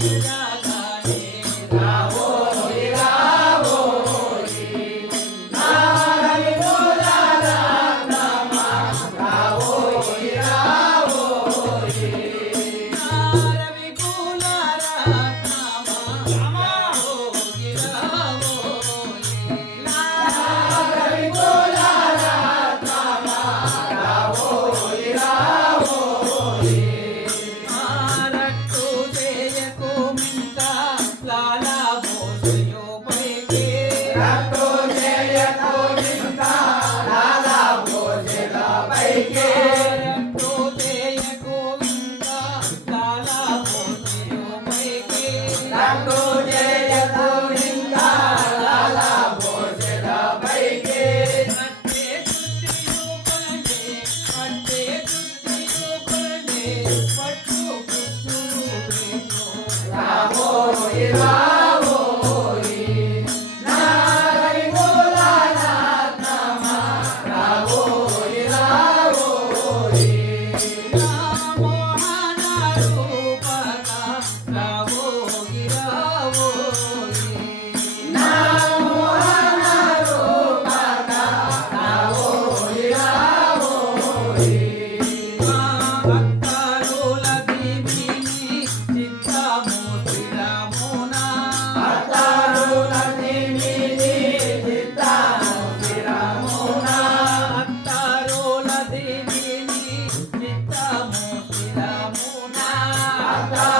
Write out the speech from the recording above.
Thank you. Allah.